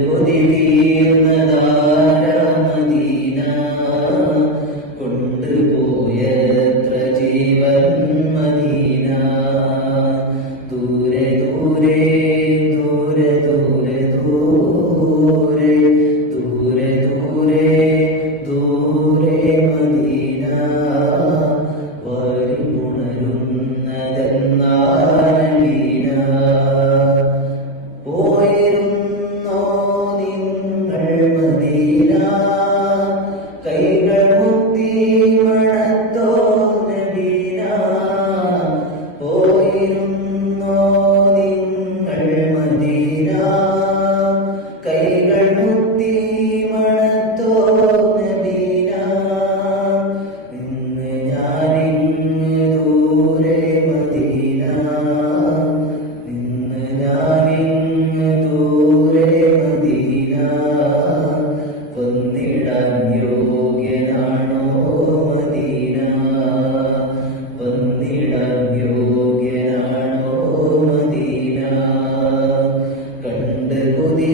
കൊതി തീർന്നതാര മദീന കൊണ്ടുപോയത്ര ജീവൻ മദീന ദൂരെ ദൂരെ ദൂരെ ദൂരെ ദൂരെ ദൂരെ ദൂരെ ദൂരെ മദീന വരുണരുന്നതെന്നാലീന പോയിരുന്നോ നിങ്ങൾ മദീന കൈകൾ മുത്തി മണത്തോ നബീന പോയിരുന്നോ നിങ്ങൾ മദീന കൈകൾ മുത്തി മണത്തോ നബീന ഇന്ന് ഞാനിങ്ങ് ദൂരെ മദീന ഇന്ന് ഞാനിങ്ങ് ദൂരെ മദീന വന്നിടാൻ യോഗ്യനാണോ മദീന വന്നിടാൻ യോഗ്യനാണോ മദീന കണ്ട് കൊതി